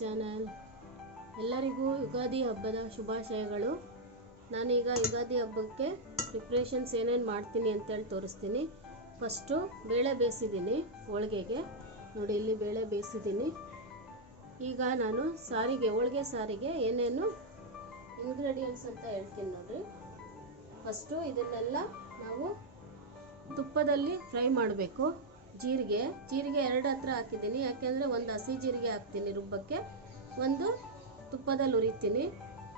Channel. ಎಲ್ಲರಿಗೂ ಯುಗಾದಿ ಹಬ್ಬದ ಶುಭಾಶಯಗಳು. ನಾನೀಗ ಯುಗಾದಿ ಹಬ್ಬಕ್ಕೆ ಪ್ರಿಪ್ರೇಷನ್ಸ್ ಏನೇನು ಮಾಡ್ತೀನಿ ಅಂತೇಳಿ ತೋರಿಸ್ತೀನಿ. ಫಸ್ಟು ಬೇಳೆ ಬೇಯಿಸಿದ್ದೀನಿ ಹೋಳಿಗೆಗೆ. ನೋಡಿ, ಇಲ್ಲಿ ಬೇಳೆ ಬೇಯಿಸಿದ್ದೀನಿ. ಈಗ ನಾನು ಹೋಳಿಗೆ ಸಾರಿಗೆ ಏನೇನು ಇಂಗ್ರೀಡಿಯೆಂಟ್ಸ್ ಅಂತ ಹೇಳ್ತೀನಿ ನೋಡ್ರಿ. ಫಸ್ಟು ಇದನ್ನೆಲ್ಲ ನಾವು ತುಪ್ಪದಲ್ಲಿ ಫ್ರೈ ಮಾಡಬೇಕು. ಜೀರಿಗೆ 2 ಹತ್ರ ಹಾಕಿದ್ದೀನಿ, ಯಾಕೆಂದರೆ ಒಂದು ಹಸಿ ಜೀರಿಗೆ ಹಾಕ್ತೀನಿ ರುಬ್ಬಕ್ಕೆ, ಒಂದು ತುಪ್ಪದಲ್ಲಿ ಹುರಿತೀನಿ.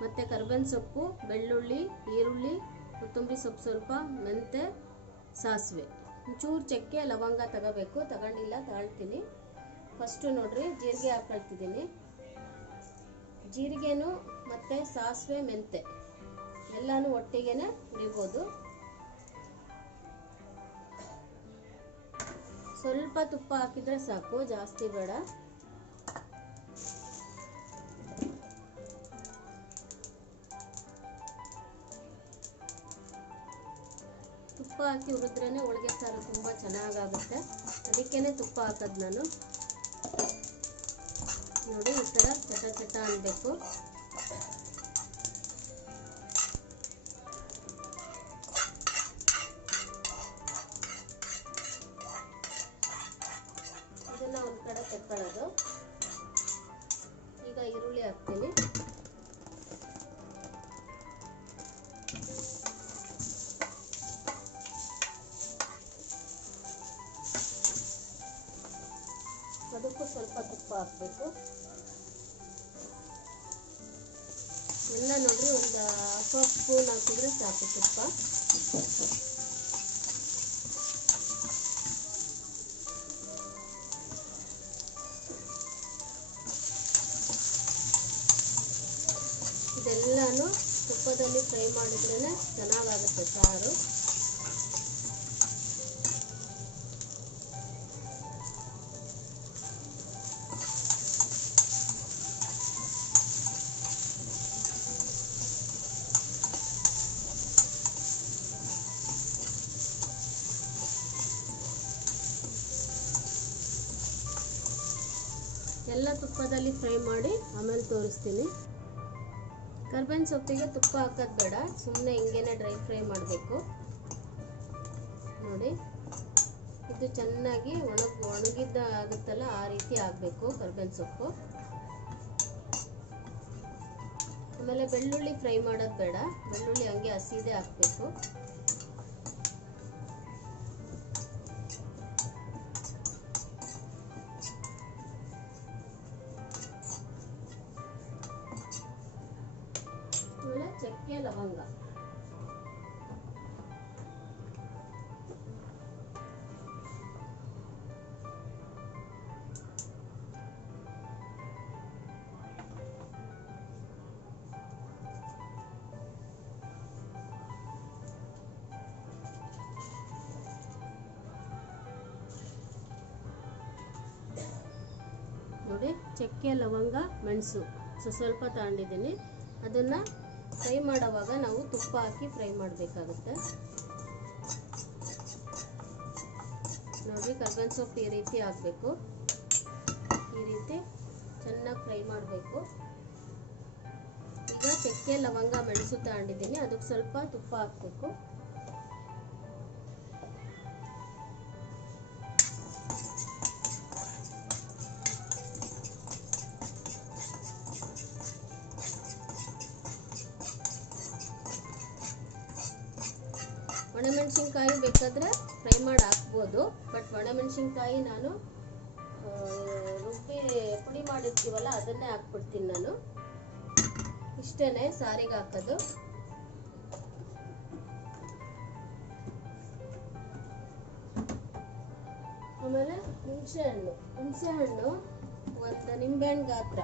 ಮತ್ತು ಕರ್ಬೇವಿನ ಸೊಪ್ಪು, ಬೆಳ್ಳುಳ್ಳಿ, ಈರುಳ್ಳಿ, ಕೊತ್ತಂಬರಿ ಸೊಪ್ಪು ಸ್ವಲ್ಪ, ಮೆಂತೆ, ಸಾಸಿವೆ, ಒಂಚೂರು ಚಕ್ಕೆ, ಲವಂಗ ತಗೊಂಡಿಲ್ಲ, ತಗೊಳ್ತೀನಿ. ಫಸ್ಟು ನೋಡ್ರಿ, ಜೀರಿಗೆ ಹಾಕೊಳ್ತಿದ್ದೀನಿ. ಜೀರಿಗೆನೂ ಮತ್ತು ಸಾಸಿವೆ, ಮೆಂತೆ ಎಲ್ಲನೂ ಒಟ್ಟಿಗೆ ಹುರಿಬೋದು. ಸ್ವಲ್ಪ ತುಪ್ಪ ಹಾಕಿದ್ರೆ ಸಾಕು, ಜಾಸ್ತಿ ಬೇಡ. ತುಪ್ಪ ಹಾಕಿ ಹುರಿದ್ರೇ ಹೋಳಿಗೆ ಸಾರು ತುಂಬ ಚೆನ್ನಾಗಾಗುತ್ತೆ. ಅದಕ್ಕೇ ತುಪ್ಪ ಹಾಕೋದು ನಾನು. ನೋಡಿ, ಈ ಥರ ಚಟ ಅನ್ನಬೇಕು. ಇದನ್ನ ಒಂದು ಕಡೆ ತೆಕ್ಕೊಳ್ಳೋದು. ಈಗ ಈರುಳ್ಳಿ ಹಾಕ್ತೀನಿ. ಅದಕ್ಕೂ ಸ್ವಲ್ಪ ತುಪ್ಪ ಹಾಕಬೇಕು. ಎಲ್ಲ ನೋಡಿ, ಒಂದು ಹಾಫ್ ಸ್ಪೂನ್ ಹಾಕಿದ್ರೆ ಸಾಕು ತುಪ್ಪ. ಇದೆಲ್ಲನೂ ತುಪ್ಪದಲ್ಲಿ ಫ್ರೈ ಮಾಡಿದ್ರೇ ಚೆನ್ನಾಗಾಗುತ್ತೆ ಸಾರು. ಎಲ್ಲ ತುಪ್ಪದಲ್ಲಿ ಫ್ರೈ ಮಾಡಿ ಆಮೇಲೆ ತೋರಿಸ್ತೀನಿ. ಕರ್ಬೇವಿನ ಸೊಪ್ಪಿಗೆ ತುಪ್ಪ ಹಾಕೋದು ಬೇಡ, ಸುಮ್ಮನೆ ಹಿಂಗೇನೆ ಡ್ರೈ ಫ್ರೈ ಮಾಡಬೇಕು. ನೋಡಿ, ಇದು ಚೆನ್ನಾಗಿ ಒಣಗಿದ್ದ ಆಗುತ್ತಲ್ಲ, ಆ ರೀತಿ ಆಗಬೇಕು ಕರ್ಬೇವಿನ ಸೊಪ್ಪು. ಆಮೇಲೆ ಬೆಳ್ಳುಳ್ಳಿ ಫ್ರೈ ಮಾಡೋದು ಬೇಡ, ಬೆಳ್ಳುಳ್ಳಿ ಹಂಗೆ ಹಸಿದೇ ಹಾಕಬೇಕು. ಆಮೇಲೆ ಚಕ್ಕೆ, ಲವಂಗ. ನೋಡಿ, ಚಕ್ಕೆ, ಲವಂಗ, ಮೆಣಸು ಸ್ವಲ್ಪ ತಗೊಂಡಿದ್ದೀನಿ. ಅದನ್ನು ಫ್ರೈ ಮಾಡೋವಾಗ ನಾವು ತುಪ್ಪ ಹಾಕಿ ಫ್ರೈ ಮಾಡಬೇಕಾಗುತ್ತೆ. ನೋಡಿ, ಕರ್ಬೇವಿನ ಸೊಪ್ಪು ಈ ರೀತಿ ಹಾಕಬೇಕು. ಈ ರೀತಿ ಚೆನ್ನಾಗಿ ಫ್ರೈ ಮಾಡಬೇಕು. ಈಗ ಚಕ್ಕೆ, ಲವಂಗ, ಮೆಣಸು ತಗೊಂಡಿದ್ದೀನಿ, ಅದಕ್ಕೆ ಸ್ವಲ್ಪ ತುಪ್ಪ ಹಾಕಬೇಕು. ಒಣಮೆಣಸಿನ್ಕಾಯಿ ಬೇಕಾದರೆ ಫ್ರೈ ಮಾಡಿ ಹಾಕ್ಬೋದು, ಬಟ್ ಒಣಮೆಣಸಿನ್ಕಾಯಿ ನಾನು ರುಬ್ಬಿ ಪುಡಿ ಮಾಡಿರ್ತೀವಲ್ಲ ಅದನ್ನೇ ಹಾಕ್ಬಿಡ್ತೀನಿ ನಾನು. ಇಷ್ಟೇ ಸಾರಿಗೆ ಹಾಕೋದು. ಆಮೇಲೆ ಹುಣಸೆಹಣ್ಣು ಒಂದು ನಿಂಬೆಹಣ್ಣು ಗಾತ್ರ.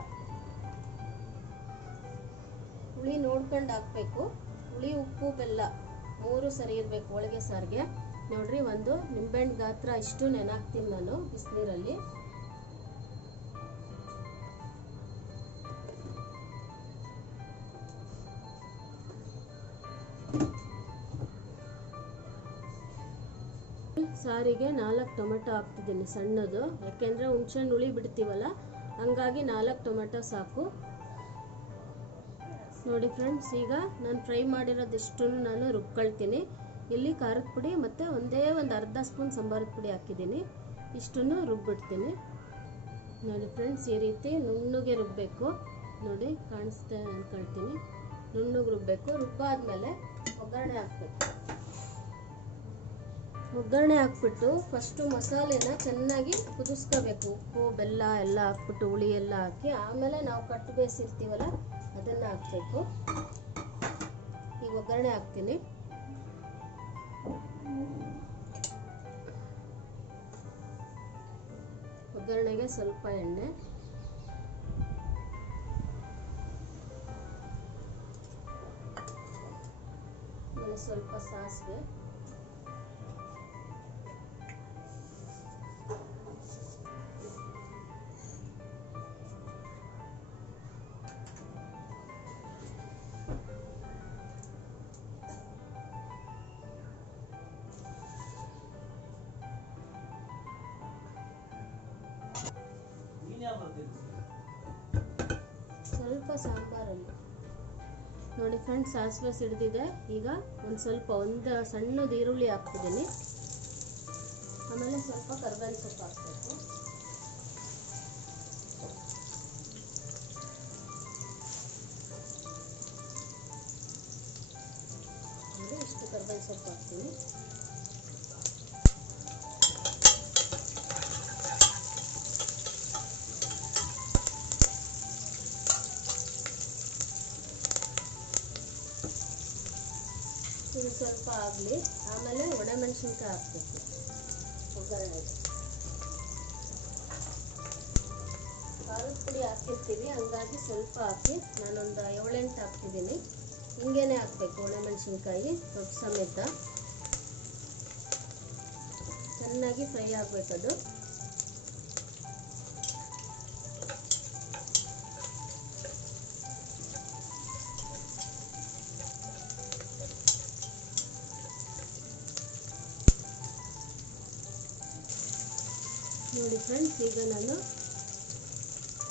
ಹುಳಿ ನೋಡ್ಕೊಂಡು ಹಾಕಬೇಕು. ಹುಳಿ, ಉಪ್ಪು, ಬೆಲ್ಲ 3 ಸರಿ ಇರಬೇಕು ಹೋಳಿಗೆ ಸಾರಿಗೆ. ನೋಡ್ರಿ, ಒಂದು ನಿಂಬೆಹಣ್ಣು ಗಾತ್ರ ಇಷ್ಟು ನೆನಾಕ್ತೀನಿ ನಾನು ಬಿಸಿನೀರಲ್ಲಿ. ಸಾರಿಗೆ 4 ಟೊಮೆಟೊ ಹಾಕ್ತಿದ್ದೀನಿ ಸಣ್ಣದು, ಯಾಕೆಂದರೆ ಹುಣಸೆಹಣ್ಣು ಹುಳಿ ಬಿಡ್ತೀವಲ್ಲ ಹಂಗಾಗಿ 4 ಟೊಮೆಟೊ ಸಾಕು. ನೋಡಿ ಫ್ರೆಂಡ್ಸ್, ಈಗ ನಾನು ಫ್ರೈ ಮಾಡಿರೋದಿಷ್ಟು ನಾನು ರುಬ್ಕೊಳ್ತೀನಿ. ಇಲ್ಲಿ ಖಾರದ ಪುಡಿ ಮತ್ತು ಒಂದು ಅರ್ಧ ಸ್ಪೂನ್ ಸಾಂಬಾರದ ಪುಡಿ ಹಾಕಿದ್ದೀನಿ. ಇಷ್ಟನ್ನು ರುಬ್ಬಿಡ್ತೀನಿ. ನೋಡಿ ಫ್ರೆಂಡ್ಸ್, ಈ ರೀತಿ ನುಣ್ಣಗೆ ರುಬ್ಬಬೇಕು. ನೋಡಿ ಕಾಣಿಸ್ತಾ ಅನ್ಕೊಳ್ತೀನಿ. ನುಣ್ಣಗೆ ರುಬ್ಬಬೇಕು. ರುಬ್ಬಾದ್ಮೇಲೆ ಒಗ್ಗರಣೆ ಹಾಕಬೇಕು. ಒಗ್ಗರಣೆ ಹಾಕ್ಬಿಟ್ಟು ಫಸ್ಟು ಮಸಾಲೆನ ಚೆನ್ನಾಗಿ ಕುದಿಸ್ಕೋಬೇಕು. ಉಪ್ಪು ಬೆಲ್ಲ ಎಲ್ಲ ಹಾಕ್ಬಿಟ್ಟು ಹುಳಿ ಎಲ್ಲ ಹಾಕಿ ಆಮೇಲೆ ನಾವು ಕಟ್ಟು ಬೇಯಿಸಿರ್ತೀವಲ್ಲ ಅದನ್ನು ಹಾಕಬೇಕು. ಈಗ ಒಗ್ಗರಣೆ ಹಾಕ್ತೀನಿ. ಒಗ್ಗರಣೆಗೆ ಸ್ವಲ್ಪ ಎಣ್ಣೆ, ಆಮೇಲೆ ಸ್ವಲ್ಪ ಸಾಸಿವೆ, ಸ್ವಲ್ಪ ಸಾಂಬಾರಲ್ಲಿ. ನೋಡಿ ಫ್ರೆಂಡ್ಸ್, ಸಾಸಿವೆ ಸಿಡಿದಿದೆ. ಈಗ ಒಂದು ಸಣ್ಣದು ಈರುಳ್ಳಿ ಹಾಕ್ತಿದ್ದೀನಿ. ಆಮೇಲೆ ಸ್ವಲ್ಪ ಕರಿಬೇವಿನ ಸೊಪ್ಪು ಹಾಕಬೇಕು. ಇಷ್ಟು ಕರಿಬೇವಿನ ಸೊಪ್ಪು ಹಾಕ್ತೀನಿ. ಇದು ಸ್ವಲ್ಪ ಆಗಲಿ. ಆಮೇಲೆ ಒಣಮೆಣಸಿನ್ಕಾಯಿ ಹಾಕಬೇಕು ಒಗ್ಗರಣೆಗೆ. ಖಾರದ ಪುಡಿ ಹಾಕಿರ್ತೀವಿ, ಹಂಗಾಗಿ ಸ್ವಲ್ಪ ಹಾಕಿ ನಾನೊಂದು 7-8 ಹಾಕ್ತಿದ್ದೀನಿ. ಹಿಂಗೇನೆ ಹಾಕಬೇಕು ಒಣಮೆಣಸಿನ್ಕಾಯಿ ದೊಡ್ಡ ಸಮೇತ. ಚೆನ್ನಾಗಿ ಫ್ರೈ ಆಗಬೇಕದು. ನೋಡಿ ಫ್ರೆಂಡ್ಸ್, ಈಗ ನಾನು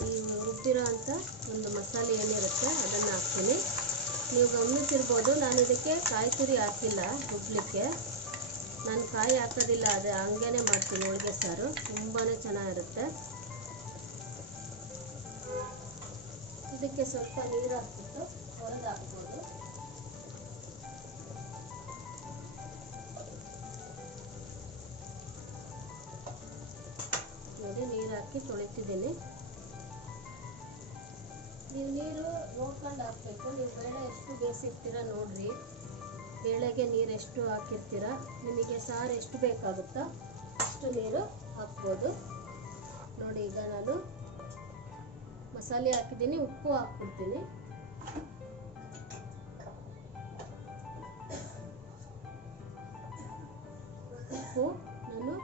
ಈ ರುಬ್ಬಿರೋ ಅಂಥ ಒಂದು ಮಸಾಲೆ ಏನಿರುತ್ತೆ ಅದನ್ನು ಹಾಕ್ತೀನಿ. ನೀವು ಗಮನಿಸಿರ್ಬೋದು, ನಾನು ಇದಕ್ಕೆ ಕಾಯಿ ತುರಿ ಹಾಕಿಲ್ಲ ರುಬ್ಲಿಕ್ಕೆ. ನಾನು ಕಾಯಿ ಹಾಕೋದಿಲ್ಲ, ಅದೇ ಹಂಗೇನೆ ಮಾಡ್ತೀನಿ. ಹೋಳಿಗೆ ಸಾರು ತುಂಬಾ ಚೆನ್ನಾಗಿರುತ್ತೆ. ಇದಕ್ಕೆ ಸ್ವಲ್ಪ ನೀರು ಹಾಕ್ಬಿಟ್ಟು ಹೊರಗೆ ಹಾಕ್ಬೋದು. ನೋಡಿ, ನೀರು ಹಾಕಿ ತೊಳಿತಿದ್ದೀನಿ. ನೀವು ನೀರು ನೋಡ್ಕೊಂಡು ಹಾಕಬೇಕು. ನೀವು ಬೇಳೆ ಎಷ್ಟು ಬೇಯಿಸಿರ್ತೀರ ನೋಡ್ರಿ. ಬೇಳೆಗೆ ನೀರು ಎಷ್ಟು ಹಾಕಿರ್ತೀರ, ನಿಮಗೆ ಸಾರು ಎಷ್ಟು ಬೇಕಾಗುತ್ತೋ ಅಷ್ಟು ನೀರು ಹಾಕ್ಬೋದು. ನೋಡಿ, ಈಗ ನಾನು ಮಸಾಲೆ ಹಾಕಿದ್ದೀನಿ. ಉಪ್ಪು ಹಾಕ್ಬಿಡ್ತೀನಿ. ಉಪ್ಪು ನಾನು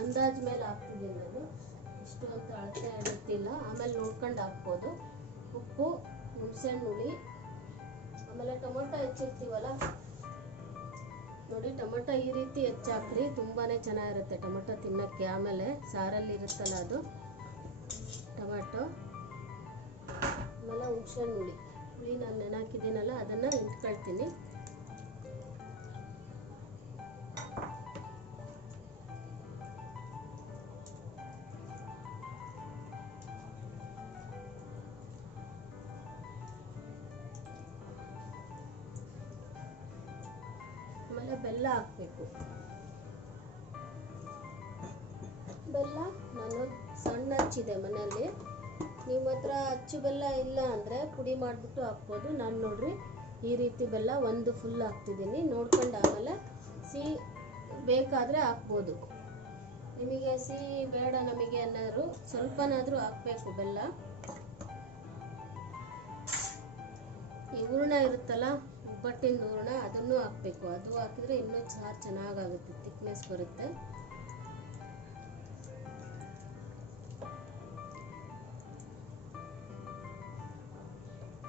ಅಂದಾಜು ಮೇಲೆ ಹಾಕ್ತಿದ್ದೀನಿ. ನಾನು ಇಷ್ಟು ಅಂತ ಅಳತೆ ಇರುತ್ತಿಲ್ಲ, ಆಮೇಲೆ ನೋಡ್ಕೊಂಡು ಹಾಕ್ಬೋದು. ಉಪ್ಪು, ಹುಣಸೆಹಣ್ಣು ಹುಳಿ, ಆಮೇಲೆ ಟೊಮೊಟೊ ಹೆಚ್ಚಿರ್ತೀವಲ್ಲ, ನೋಡಿ ಟೊಮೊಟೊ ಈ ರೀತಿ ಹೆಚ್ಚಾಕ್ರಿ, ತುಂಬಾ ಚೆನ್ನಾಗಿರುತ್ತೆ ಟೊಮೊಟೊ ತಿನ್ನೋಕ್ಕೆ. ಆಮೇಲೆ ಸಾರಲ್ಲಿ ಇರುತ್ತಲ್ಲ ಅದು ಟೊಮೊಟೊ, ಆಮೇಲೆ ಹುಣಸೆಹಣ್ಣು ಹುಳಿ ನಾನು ನೆನಾಕಿದ್ದೀನಲ್ಲ ಅದನ್ನು ಇಟ್ಕೊಳ್ತೀನಿ. ಆಮೇಲೆ ಬೆಲ್ಲ ಹಾಕಬೇಕು. ಬೆಲ್ಲ ನಾನು ಸಣ್ಣ ಹಚ್ಚಿದೆ ಮನೆಯಲ್ಲಿ. ನಿಮ್ಮ ಹತ್ರ ಅಚ್ಚು ಬೆಲ್ಲ ಇಲ್ಲ ಅಂದರೆ ಪುಡಿ ಮಾಡಿಬಿಟ್ಟು ಹಾಕ್ಬೋದು. ನಾನು ನೋಡ್ರಿ ಈ ರೀತಿ ಬೆಲ್ಲ ಒಂದು ಫುಲ್ ಹಾಕ್ತಿದ್ದೀನಿ. ನೋಡ್ಕೊಂಡು ಆಮೇಲೆ ಸಿಹಿ ಬೇಕಾದರೆ ಹಾಕ್ಬೋದು. ನಿಮಗೆ ಸಿಹಿ ಬೇಡ ನಮಗೆ ಅನ್ನೋರು ಸ್ವಲ್ಪನಾದರೂ ಹಾಕಬೇಕು ಬೆಲ್ಲ. ಈ ಹೂರಣ ಇರುತ್ತಲ್ಲ, ಒಬ್ಬಟ್ಟಿನ ಹೂರಣ, ಅದನ್ನು ಹಾಕಬೇಕು. ಅದು ಹಾಕಿದರೆ ಇನ್ನೂ ಸಾರು ಚೆನ್ನಾಗಾಗುತ್ತೆ, ಥಿಕ್ನೆಸ್ ಬರುತ್ತೆ.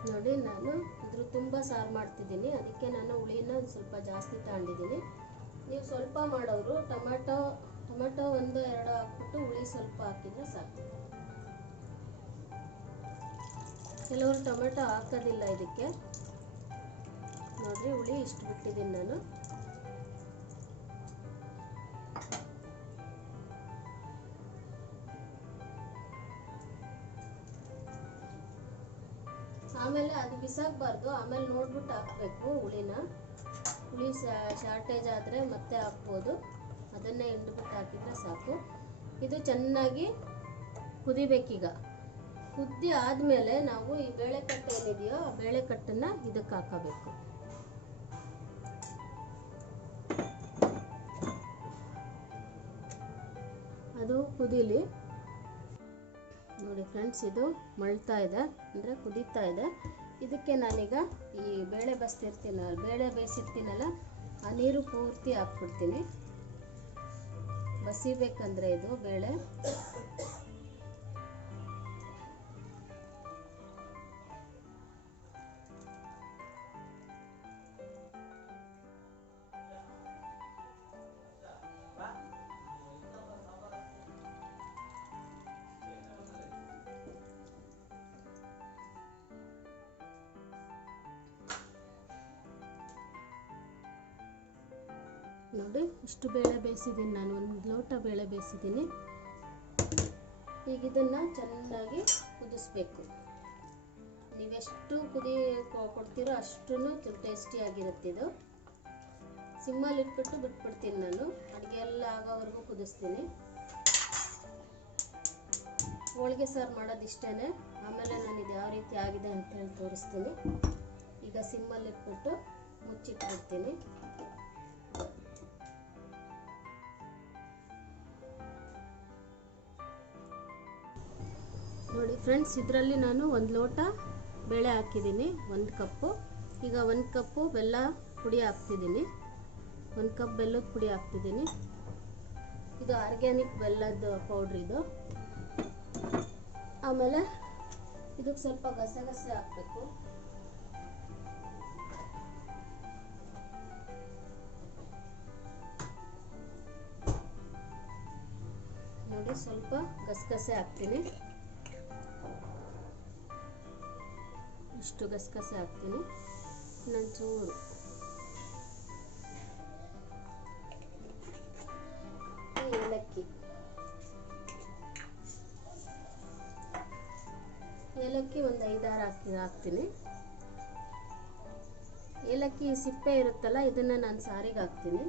ನೋಡಿ, ನಾನು ಇದ್ರ ತುಂಬ ಸಾರು ಮಾಡ್ತಿದ್ದೀನಿ, ಅದಕ್ಕೆ ನಾನು ಹುಳಿನ ಒಂದು ಸ್ವಲ್ಪ ಜಾಸ್ತಿ ತಗೊಂಡಿದ್ದೀನಿ. ನೀವು ಸ್ವಲ್ಪ ಮಾಡೋರು ಟೊಮೆಟೊ 1-2 ಹಾಕ್ಬಿಟ್ಟು ಹುಳಿ ಸ್ವಲ್ಪ ಹಾಕಿದರೆ ಸಾಕು. ಕೆಲವರು ಟೊಮೆಟೊ ಹಾಕೋದಿಲ್ಲ ಇದಕ್ಕೆ. ನೋಡ್ರಿ ಹುಳಿ ಇಷ್ಟು ಬಿಟ್ಟಿದ್ದೀನಿ ನಾನು. ಆಮೇಲೆ ಅದು ಬಿಸಾಕಬಾರ್ದು, ಆಮೇಲೆ ನೋಡ್ಬಿಟ್ಟು ಹಾಕಬೇಕು ಹುಳಿನ. ಹುಳಿ ಶಾರ್ಟೇಜ್ ಆದರೆ ಮತ್ತೆ ಹಾಕ್ಬೋದು, ಅದನ್ನೇ ಹಿಂಡ್ಬಿಟ್ಟು ಹಾಕಿದರೆ ಸಾಕು. ಇದು ಚೆನ್ನಾಗಿ ಕುದಿಬೇಕೀಗ. ಕುದ್ದಿ ಆದಮೇಲೆ ನಾವು ಈ ಬೇಳೆಕಟ್ಟು ಏನಿದೆಯೋ ಆ ಬೇಳೆಕಟ್ಟನ್ನು ಇದಕ್ಕೆ ಹಾಕಬೇಕು. ಅದು ಕುದೀಲಿ. ನೋಡಿ ಫ್ರೆಂಡ್ಸ್, ಇದು ಮಳ್ತಾ ಇದೆ, ಅಂದರೆ ಕುದೀತಾ ಇದೆ. ಇದಕ್ಕೆ ನಾನೀಗ ಈ ಬೇಳೆ ಬೇಯಿಸಿರ್ತೀನಲ್ಲ ಆ ನೀರು ಪೂರ್ತಿ ಹಾಕ್ಬಿಡ್ತೀನಿ. ಬಸಿಬೇಕಂದ್ರೆ ಇದು ಬೇಳೆ. ನೋಡಿ ಇಷ್ಟು ಬೇಳೆ ಬೇಯಿಸಿದ್ದೀನಿ ನಾನು, 1 ಲೋಟ ಬೇಳೆ ಬೇಯಿಸಿದ್ದೀನಿ. ಈಗ ಇದನ್ನು ಚೆನ್ನಾಗಿ ಕುದಿಸ್ಬೇಕು. ನೀವೆಷ್ಟು ಕೊಡ್ತೀರೋ ಅಷ್ಟೂ ಟೇಸ್ಟಿಯಾಗಿರುತ್ತೆ ಇದು. ಸಿಮ್ಮಲ್ಲಿ ಇಟ್ಬಿಟ್ಟು ಬಿಟ್ಬಿಡ್ತೀನಿ ನಾನು. ಅಡುಗೆ ಎಲ್ಲ ಆಗೋವರೆಗೂ ಕುದಿಸ್ತೀನಿ. ಹೋಳಿಗೆ ಸಾರು ಮಾಡೋದು ಇಷ್ಟೇ. ಆಮೇಲೆ ನಾನು ಇದು ಯಾವ ರೀತಿ ಆಗಿದೆ ಅಂತ ಹೇಳಿ ತೋರಿಸ್ತೀನಿ. ಈಗ ಸಿಮ್ಮಲ್ಲಿ ಇಟ್ಬಿಟ್ಟು ಮುಚ್ಚಿಟ್ಬಿಡ್ತೀನಿ. ನೋಡಿ ಫ್ರೆಂಡ್ಸ್, ಇದರಲ್ಲಿ ನಾನು 1 ಲೋಟ ಬೇಳೆ ಹಾಕಿದ್ದೀನಿ, 1 ಕಪ್ಪು. ಈಗ 1 ಕಪ್ಪು ಬೆಲ್ಲ ಪುಡಿ ಹಾಕ್ತಿದ್ದೀನಿ. 1 ಕಪ್ ಬೆಲ್ಲದ ಪುಡಿ ಹಾಕ್ತಿದ್ದೀನಿ. ಇದು ಆರ್ಗ್ಯಾನಿಕ್ ಬೆಲ್ಲದ ಪೌಡ್ರ್ ಇದು. ಆಮೇಲೆ ಇದಕ್ಕೆ ಸ್ವಲ್ಪ ಗಸಗಸೆ ಹಾಕಬೇಕು. ನೋಡಿ ಸ್ವಲ್ಪ ಗಸಗಸೆ ಹಾಕ್ತೀನಿ. ಇಷ್ಟು ಗಸಗಸೆ ಹಾಕ್ತೀನಿ. ಇನ್ನೊಂಚೂರು ಏಲಕ್ಕಿ ಒಂದು 5-6 ಹಾಕ್ತೀನಿ. ಏಲಕ್ಕಿ ಸಿಪ್ಪೆ ಇರುತ್ತಲ್ಲ, ಇದನ್ನು ನಾನು ಸಾರಿಗೆ ಹಾಕ್ತೀನಿ.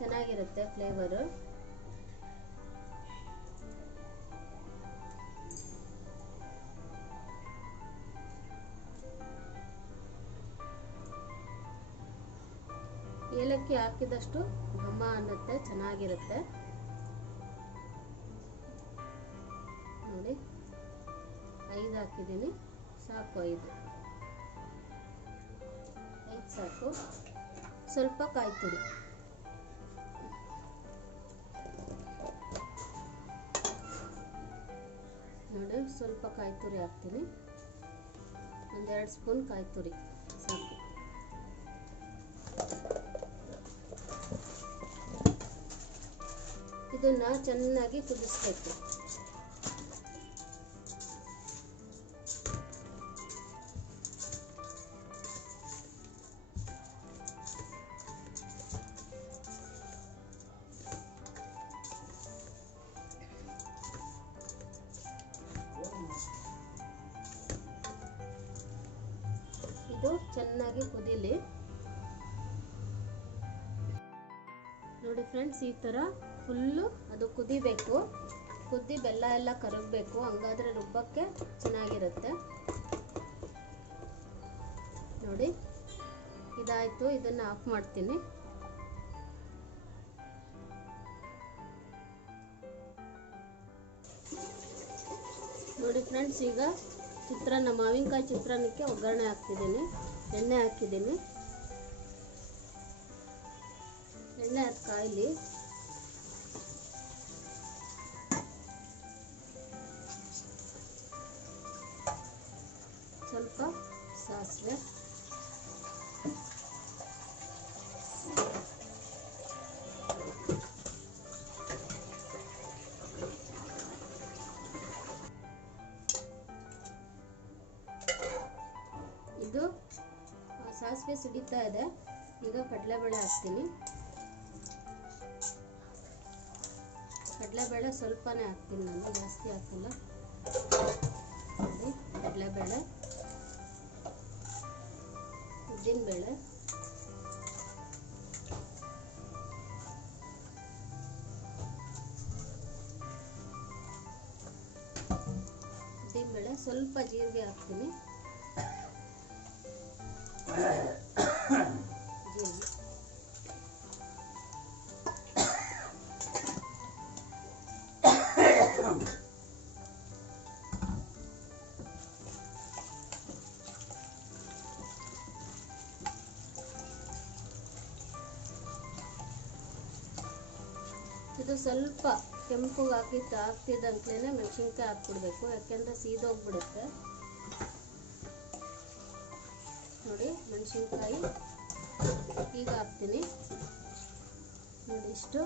ಚೆನ್ನಾಗಿರುತ್ತೆ ಫ್ಲೇವರು. ಏಲಕ್ಕಿ ಹಾಕಿದಷ್ಟು ಘಮ ಅನ್ನುತ್ತೆ, ಚೆನ್ನಾಗಿರುತ್ತೆ. ನೋಡಿ 5 ಹಾಕಿದ್ದೀನಿ, ಸಾಕು. 5 ಸಾಕು. ಸ್ವಲ್ಪ ಕಾಯಿ ತುರಿ. ನೋಡಿ ಸ್ವಲ್ಪ ಕಾಯಿ ತುರಿ ಹಾಕ್ತೀನಿ. 1-2 ಸ್ಪೂನ್ ಕಾಯಿ ತುರಿ ಸಾಕು. ಇದನ್ನ ಚೆನ್ನಾಗಿ ಕುದಿಸ್ಬೇಕು. ಇದು ಚೆನ್ನಾಗಿ ಕುದೀಲಿ. ನೋಡಿ ಫ್ರೆಂಡ್ಸ್, ಈ ಥರ ಫುಲ್ಲು ಅದು ಕುದಿಬೇಕು. ಕುದ್ದಿ ಬೆಲ್ಲ ಎಲ್ಲ ಕರಗಬೇಕು, ಹಂಗಾದ್ರೆ ರುಬ್ಬಕ್ಕೆ ಚೆನ್ನಾಗಿರುತ್ತೆ. ನೋಡಿ ಇದಾಯಿತು. ಇದನ್ನು ಆಫ್ ಮಾಡ್ತೀನಿ. ನೋಡಿ ಫ್ರೆಂಡ್ಸ್, ಈಗ ಮಾವಿನಕಾಯಿ ಚಿತ್ರಾನ್ನಕ್ಕೆ ಒಗ್ಗರಣೆ ಹಾಕ್ತಿದ್ದೀನಿ. ಎಣ್ಣೆ ಹಾಕಿದ್ದೀನಿ. ಎಣ್ಣೆ ಅದು ಕಾಯಿಲಿ. ಸ್ವಲ್ಪ ಸಾಸಿವೆ, ಸಿಡಿತಾ ಇದೆ. ಈಗ ಕಡಲೆಬೇಳೆ ಹಾಕ್ತೀನಿ. ಕಡಲೆಬೇಳೆ ಸ್ವಲ್ಪನೇ ಹಾಕ್ತೀನಿ, ನಾನು ಜಾಸ್ತಿ ಹಾಕಲ್ಲ. ನೋಡಿ, ಕಡಲೆಬೇಳೆ, ಉದ್ದಿನಬೇಳೆ, ಸ್ವಲ್ಪ ಜೀರಿಗೆ ಹಾಕ್ತೀನಿ. ಜೀರಿಗೆ ಇದು ಸ್ವಲ್ಪ ಕೆಂಪುಗೆ ಹಾಕ್ತಿದ್ದಂಕ್ಲೇನೆ ಮೆಣಸಿನ್ಕಾಯಿ ಹಾಕ್ಬಿಡ್ಬೇಕು, ಯಾಕೆಂದರೆ ಸೀದೋಗ್ಬಿಡುತ್ತೆ. ನೋಡಿ, ಮೆಣಸಿನ್ಕಾಯಿ ಈಗ ಹಾಕ್ತೀನಿ. ನೋಡಿ, ಇಷ್ಟು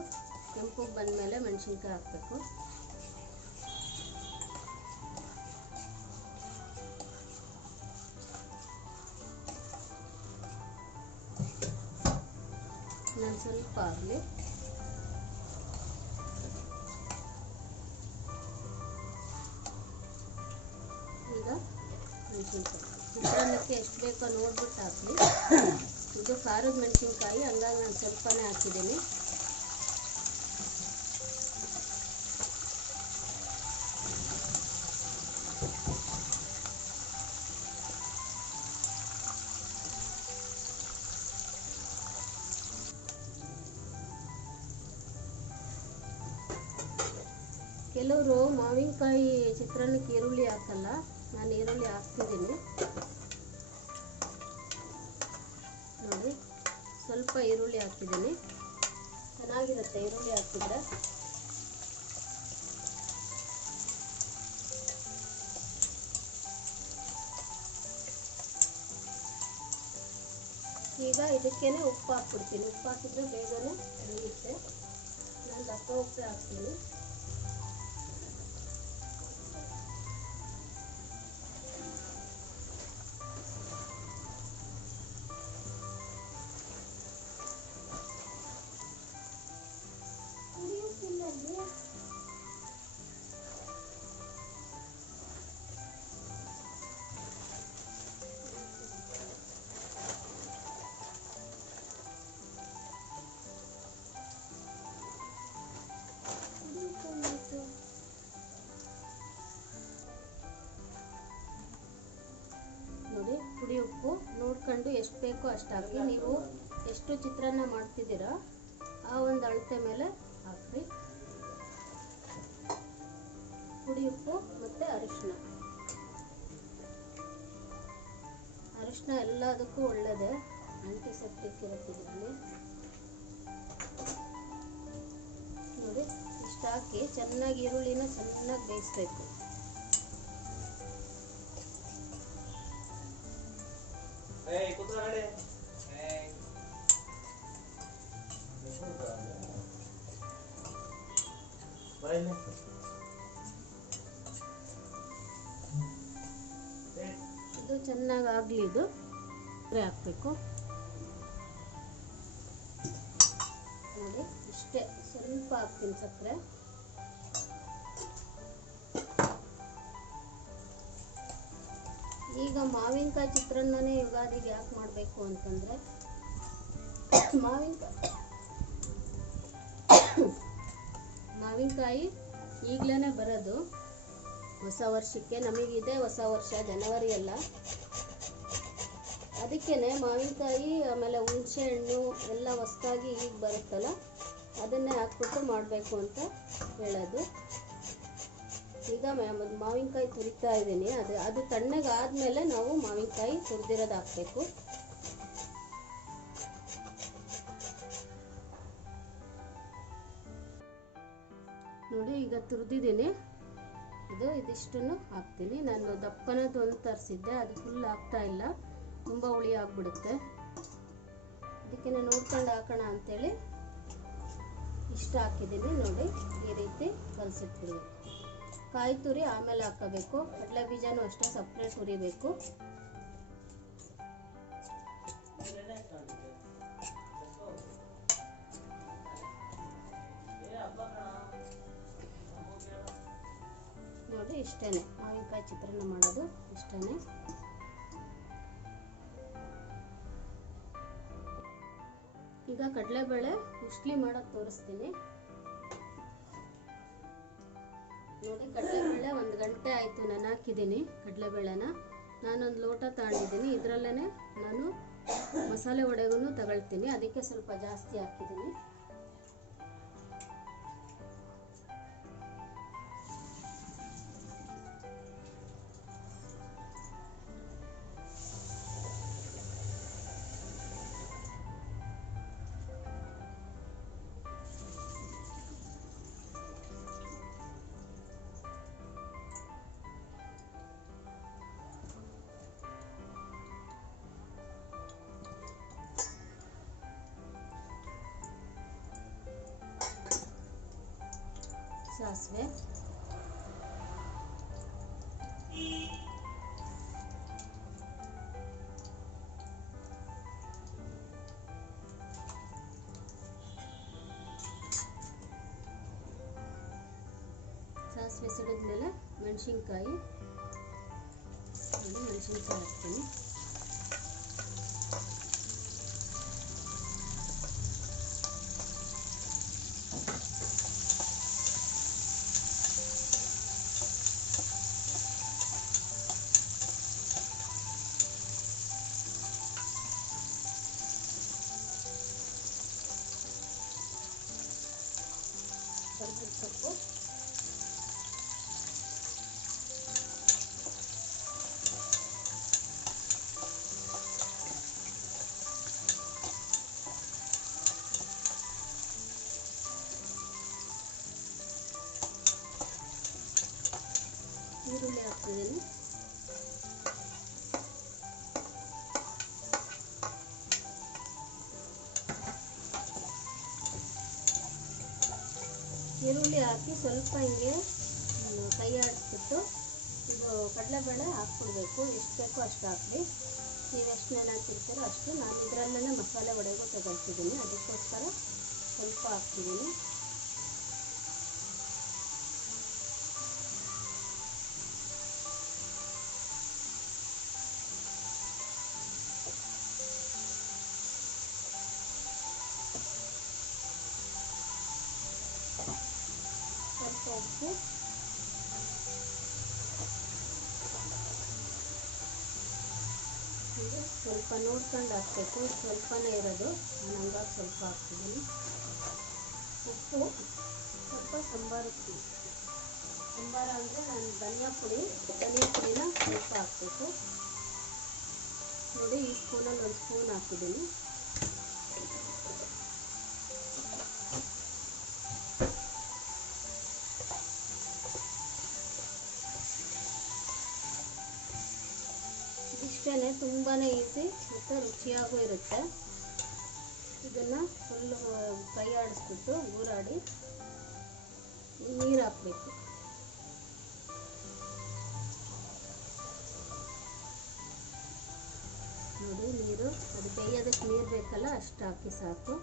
ಕೆಂಪುಗೆ ಬಂದಮೇಲೆ ಮೆಣಸಿನ್ಕಾಯಿ ಹಾಕಬೇಕು. ನಾನು ಸ್ವಲ್ಪ ಆಗಲಿ. ಈಗ ಮೆಣಸಿನ್ಕಾಯಿ ಚಿತ್ರಾನ್ನಕ್ಕೆ ಎಷ್ಟು ಬೇಕೋ ನೋಡ್ಬಿಟ್ಟು ಹಾಕಿ. ಇದು ಖಾರದ ಮೆಣಸಿನ್ಕಾಯಿ, ಹಂಗಾಗಿ ನಾನು ಸ್ವಲ್ಪನೇ ಹಾಕಿದ್ದೀನಿ. ಕೆಲವರು ಮಾವಿನಕಾಯಿ ಚಿತ್ರಾನ್ನಕ್ಕೆ ಈರುಳ್ಳಿ ಹಾಕಲ್ಲ, ನಾನು ಈರುಳ್ಳಿ ಹಾಕ್ತಿದ್ದೀನಿ. ನೋಡಿ, ಸ್ವಲ್ಪ ಈರುಳ್ಳಿ ಹಾಕ್ತಿದ್ದೀನಿ, ಚೆನ್ನಾಗಿರುತ್ತೆ ಈರುಳ್ಳಿ ಹಾಕಿದ್ರೆ. ಈಗ ಇದಕ್ಕೇನೆ ಉಪ್ಪು ಹಾಕ್ಬಿಡ್ತೀನಿ. ಉಪ್ಪು ಹಾಕಿದ್ರೆ ಬೇಗನೆ ಬೆಳೆಯುತ್ತೆ. ನಾನು ದಪ್ಪ ಉಪ್ಪು ಹಾಕ್ತೀನಿ. ನೋಡಿ, ಪುಡಿ ಉಪ್ಪು ನೋಡ್ಕೊಂಡು ಎಷ್ಟು ಬೇಕೋ ಅಷ್ಟು ಹಾಕಿ. ನೀವು ಎಷ್ಟು ಚಿತ್ರಾನ್ನ ಮಾಡ್ತಿದ್ದೀರಾ ಆ ಒಂದು ಅಳತೆ ಮೇಲೆ ಹಾಕ್ರಿ. ಪುಡಿ ಉಪ್ಪು ಮತ್ತು ಅರಿಶಿನ. ಅರಿಶಿನ ಎಲ್ಲದಕ್ಕೂ ಒಳ್ಳೆಯದೇ, ಆಂಟಿಸೆಪ್ಟಿಕ್ ಇರುತ್ತೆ ಇದರಲ್ಲಿ. ನೋಡಿ, ಇಷ್ಟು ಹಾಕಿ ಚೆನ್ನಾಗಿ ಈರುಳ್ಳಿನ ಚೆನ್ನಾಗಿ ಬೇಯಿಸ್ಬೇಕು. ಇದು ಚೆನ್ನಾಗಿ ಆಗಲಿ. ಇದು ಹಾಕಬೇಕು. ನೋಡಿ, ಇಷ್ಟೇ, ಸ್ವಲ್ಪ ಹಾಕ್ತೀನಿ ಸಕ್ಕರೆ. ಈಗ ಮಾವಿನಕಾಯಿ ಚಿತ್ರಾನ್ನನೇ ಯುಗಾದಿಗೆ ಯಾಕೆ ಮಾಡಬೇಕು ಅಂತಂದರೆ, ಮಾವಿನಕಾಯಿ ಈಗಲೇ ಬರೋದು ಹೊಸ ವರ್ಷಕ್ಕೆ. ನಮಗಿದೆ ಹೊಸ ವರ್ಷ, ಜನವರಿ ಅಲ್ಲ. ಅದಕ್ಕೇ ಮಾವಿನಕಾಯಿ ಆಮೇಲೆ ಹುಣಸೆ ಹಣ್ಣು ಎಲ್ಲ ಹೊಸದಾಗಿ ಈಗ ಬರುತ್ತಲ್ಲ, ಅದನ್ನೇ ಹಾಕ್ಬಿಟ್ಟು ಮಾಡಬೇಕು ಅಂತ ಹೇಳೋದು. ಈಗ ಮಾವಿನಕಾಯಿ ತುರಿತಾ ಇದ್ದೀನಿ. ಅದು ತಣ್ಣಗಾದ್ಮೇಲೆ ನಾವು ಮಾವಿನಕಾಯಿ ತುರಿದಿರೋದು ಹಾಕಬೇಕು. ನೋಡಿ, ಈಗ ತುರಿದಿದ್ದೀನಿ. ಇದಿಷ್ಟನ್ನು ಹಾಕ್ತೀನಿ. ನಾನು ದಪ್ಪನದ್ದು ಒಂದು ತರಿಸಿದ್ದೆ, ಅದು ಫುಲ್ ಆಗ್ತಾ ಇಲ್ಲ, ತುಂಬ ಹುಳಿ ಆಗ್ಬಿಡುತ್ತೆ. ಅದಕ್ಕೆ ನಾನು ನೋಡ್ಕೊಂಡು ಹಾಕೋಣ ಅಂತೇಳಿ ಇಷ್ಟು ಹಾಕಿದ್ದೀನಿ. ನೋಡಿ, ಈ ರೀತಿ ಕಲಸಿಟ್ಬಿಡ್ಬೇಕು. ಕಾಯಿ ತುರಿ ಆಮೇಲೆ ಹಾಕಬೇಕು. ಕಡಲೆ ಬೀಜನೂ ಅಷ್ಟೇ ಸಪ್ರೇಟ್ ಹುರಿಬೇಕು. ಇಷ್ಟೇ, ಮಾವಿನಕಾಯಿ ಚಿತ್ರಾನ್ನ ಮಾಡೋದು ಇಷ್ಟೇ. ಈಗ ಕಡಲೆಬೇಳೆ ಉಸ್ಲಿ ಮಾಡೋದು ತೋರಿಸ್ತೀನಿ ನೋಡಿ. ಕಡಲೆಬೇಳೆ 1 ಗಂಟೆ ಆಯಿತು ನಾನು ಹಾಕಿದ್ದೀನಿ. ಕಡಲೆಬೇಳೆನ ನಾನೊಂದು ಲೋಟ ತಗೊಂಡಿದ್ದೀನಿ. ಇದರಲ್ಲೇ ನಾನು ಮಸಾಲೆ ವಡೆಗೂ ತಗೊಳ್ತೀನಿ, ಅದಕ್ಕೆ ಸ್ವಲ್ಪ ಜಾಸ್ತಿ ಹಾಕಿದ್ದೀನಿ. ಸಾಸಿವೆ, ಸಾಸಿವೆ ಸಿಡಿದ್ಮೇಲೆ ಮೆಣಸಿನ್ಕಾಯಿ ಹಾಕ್ತೀನಿ. ಸೊಪ್ಪು, ಈರುಳ್ಳಿ ಹಾಕ್ತಿದ್ದೀನಿ. ಈರುಳ್ಳಿ ಹಾಕಿ ಸ್ವಲ್ಪ ಹಿಂಗೆ ಕೈ ಆಡಿಸ್ಬಿಟ್ಟು ಇದು ಕಡಲೆಬೇಳೆ ಹಾಕ್ಬಿಡ್ಬೇಕು. ಎಷ್ಟು ಬೇಕೋ ಅಷ್ಟು ಹಾಕಿ, ನೀವು ಎಷ್ಟು ನೆನೆ ಅಷ್ಟು. ನಾನು ಇದರಲ್ಲೇ ಮಸಾಲೆ ವಡೆಗೂ ತಗೊಳ್ತಿದ್ದೀನಿ, ಅದಕ್ಕೋಸ್ಕರ ಸ್ವಲ್ಪ ಹಾಕ್ತಿದ್ದೀನಿ. ಸ್ವಲ್ಪ ಉಪ್ಪು, ಸ್ವಲ್ಪ ನೋಡ್ಕೊಂಡು ಹಾಕಬೇಕು, ಸ್ವಲ್ಪನೇ ಇರೋದು, ನಾನು ಹಂಗಾಗಿ ಸ್ವಲ್ಪ ಹಾಕ್ತಿದ್ದೀನಿ. ಉಪ್ಪು, ಸ್ವಲ್ಪ ಸಾಂಬಾರು ಪುಡಿ, ಸಾಂಬಾರು ಅಂದರೆ ನಾನು ಧನಿಯಾ ಪುಡಿನ ಸ್ವಲ್ಪ ಹಾಕಬೇಕು ನೋಡಿ. ಈ ಸ್ಪೂನಲ್ಲಿ 1 ಸ್ಪೂನ್ ಹಾಕಿದ್ದೀನಿ. ಇಷ್ಟೇ, ತುಂಬಾ ಈಸಿ ಮತ್ತು ರುಚಿಯಾಗೂ ಇರುತ್ತೆ. ಇದನ್ನು ಫುಲ್ಲು ಕೈ ಆಡಿಸ್ಬಿಟ್ಟು ಗೂರಾಡಿ ನೀರು ಹಾಕಬೇಕು. ನೋಡಿ ನೀರು, ಅದು ಬೇಯೋದಕ್ಕೆ ನೀರು ಬೇಕಲ್ಲ, ಅಷ್ಟು ಹಾಕಿ ಸಾಕು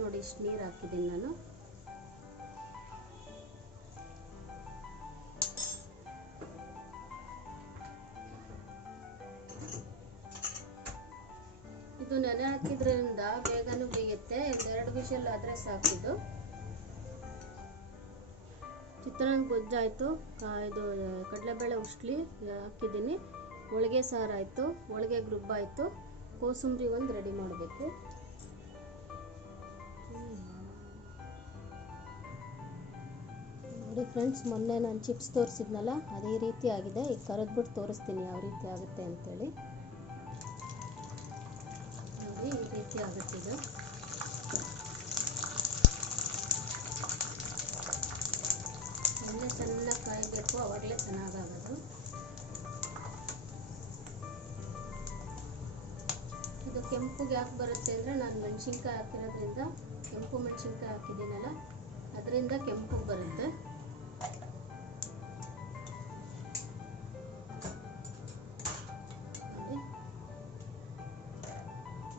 ನೋಡಿ. ಇಷ್ಟು ನೀರು ಹಾಕಿದ್ದೀನಿ ನಾನು. ಇದು ನೆನೆ ಹಾಕಿದ್ರಿಂದ ಬೇಗನೂ ಬೇಯುತ್ತೆ. 2 ವಿಷಲ್ ಆದರೆ ಸಾಕಿದ್ದು. ಚಿತ್ರಾನ್ನ ಗೊಜ್ಜಾಯಿತು, ಇದು ಕಡಲೆಬೇಳೆ ಉಸ್ಲಿ ಹಾಕಿದ್ದೀನಿ, ಹೋಳಿಗೆ ಸಾರಾಯಿತು, ಹೋಳಿಗೆ ಗ್ರುಬ್ಬಾಯಿತು, ಕೋಸಂಬರಿ ಒಂದು ರೆಡಿ ಮಾಡಬೇಕು. ನೋಡಿ ಫ್ರೆಂಡ್ಸ್, ಮೊನ್ನೆ ನಾನು ಚಿಪ್ಸ್ ತೋರಿಸಿದ್ನಲ್ಲ, ಅದೇ ರೀತಿ ಆಗಿದೆ. ಈಗ ಕರೆದ್ಬಿಟ್ಟು ತೋರಿಸ್ತೀನಿ ಯಾವ ರೀತಿ ಆಗುತ್ತೆ ಅಂತೇಳಿ. ನೋಡಿ ಈ ರೀತಿ ಆಗುತ್ತಿದೆ. ಚೆನ್ನಾಗಿ ಕಾಯಬೇಕು, ಅವಾಗಲೇ ಚೆನ್ನಾಗಾಗೋದು. ಇದು ಕೆಂಪುಗೆ ಯಾಕೆ ಬರುತ್ತೆ ಅಂದರೆ, ನಾನು ಮೆಣಸಿನ್ಕಾಯಿ ಹಾಕಿರೋದ್ರಿಂದ, ಕೆಂಪು ಮೆಣಸಿನ್ಕಾಯಿ ಹಾಕಿದ್ದೀನಲ್ಲ, ಅದರಿಂದ ಕೆಂಪು ಬರುತ್ತೆ.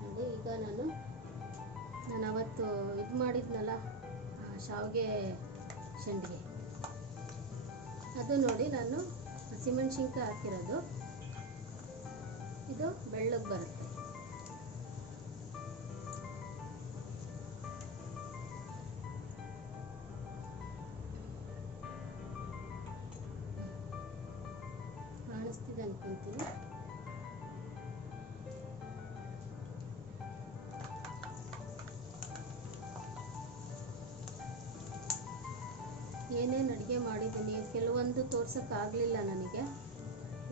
ನೋಡಿ ಈಗ ನಾನು ಅವತ್ತು ಇದು ಮಾಡಿದ್ನಲ್ಲ, ಶಾವಿಗೆ ಸಂಡಿಗೆ. ಅದು ನೋಡಿ ನಾನು ಹಸಿಮೆಣಸಿನ್ಕಾಯಿ ಹಾಕಿರೋದು, ಇದು ಬೆಳ್ಳಗೆ ಬರುತ್ತೆ. ಕಾಣಿಸ್ತಿದೆ ಅನ್ಕೊಂತೀನಿ. ಏನೇನು ಅಡುಗೆ ಮಾಡಿದ್ದೀನಿ ಕೆಲವೊಂದು ತೋರ್ಸೋಕ್ಕಾಗಲಿಲ್ಲ ನನಗೆ.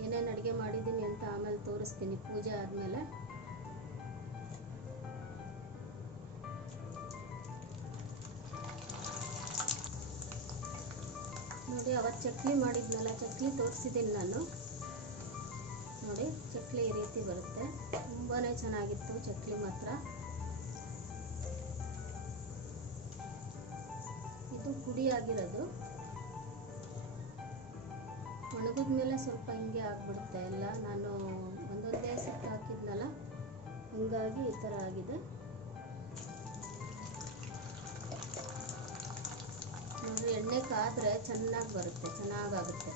ಏನೇನು ಅಡುಗೆ ಮಾಡಿದ್ದೀನಿ ಅಂತ ಆಮೇಲೆ ತೋರಿಸ್ತೀನಿ ಪೂಜೆ ಆದಮೇಲೆ. ನೋಡಿ ಅವತ್ತು ಚಕ್ಲಿ ಮಾಡಿದ್ನಲ್ಲ, ಚಕ್ಲಿ ತೋರಿಸಿದ್ದೀನಿ ನಾನು. ನೋಡಿ ಚಕ್ಲಿ ಈ ರೀತಿ ಬರುತ್ತೆ, ತುಂಬಾ ಚೆನ್ನಾಗಿತ್ತು ಚಕ್ಲಿ ಮಾತ್ರ. ಇದು ಪುಡಿ ಆಗಿರೋದು, ಒಣಗಿದ ಮೇಲೆ ಸ್ವಲ್ಪ ಹಿಂಗೆ ಆಗಿಬಿಡುತ್ತೆ ಎಲ್ಲ. ನಾನು ಒಂದೊಂದೇ ಸೆಟ್ ಹಾಕಿದ್ನಲ್ಲ, ಹಂಗಾಗಿ ಈ ಥರ ಆಗಿದೆ. ನೋಡಿರಿ, ಎಣ್ಣೆ ಕಾದ್ರೆ ಚೆನ್ನಾಗಿ ಬರುತ್ತೆ, ಚೆನ್ನಾಗಾಗುತ್ತೆ.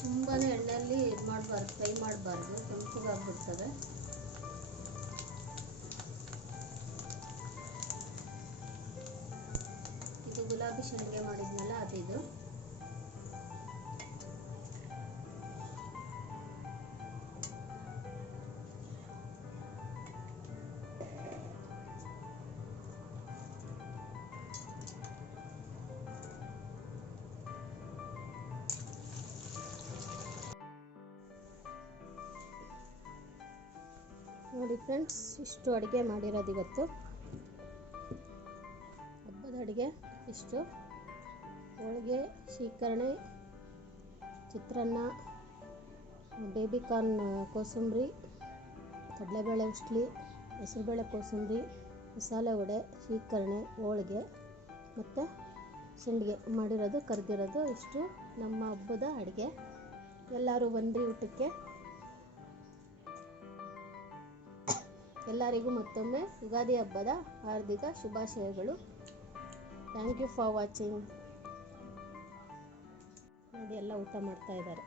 ತುಂಬಾ ಎಣ್ಣೆಯಲ್ಲಿ ಇದು ಮಾಡಬಾರ್ದು, ಫ್ರೈ ಮಾಡಬಾರ್ದು, ಕೆಂಪಗಾಗ್ಬಿಡ್ತವೆ. ಇದು ಗುಲಾಬಿ ಸಂಡಿಗೆ ಮಾಡಿದ್ನಲ್ಲ ಅದಿದು. ನೋಡಿ ಫ್ರೆಂಡ್ಸ್, ಇಷ್ಟು ಅಡುಗೆ ಮಾಡಿರೋದು ಇವತ್ತು ಹಬ್ಬದ ಅಡುಗೆ. ಇಷ್ಟು ಹೋಳಿಗೆ, ಶೀಕರಣೆ, ಚಿತ್ರಾನ್ನ, ಬೇಬಿಕಾರ್ನ್ ಕೋಸಂಬರಿ, ಕಡಲೆಬೇಳೆ ಉಸ್ಲಿ, ಹೆಸರುಬೇಳೆ ಕೋಸಂಬರಿ, ಮಸಾಲೆ ವಡೆ, ಶೀಕರಣೆ, ಹೋಳಿಗೆ ಮತ್ತು ಸಂಡಿಗೆ ಮಾಡಿರೋದು, ಕರೆದಿರೋದು. ಇಷ್ಟು ನಮ್ಮ ಹಬ್ಬದ ಅಡುಗೆ. ಎಲ್ಲರೂ ಬನ್ನಿರಿ ಊಟಕ್ಕೆ. ಎಲ್ಲರಿಗೂ ಮತ್ತೊಮ್ಮೆ ಯುಗಾದಿ ಹಬ್ಬದ ಹಾರ್ದಿಕ ಶುಭಾಶಯಗಳು. Thank you for watching. ನೋಡಿ ಎಲ್ಲ ಊಟ ಮಾಡ್ತಾ ಇದ್ದಾರೆ.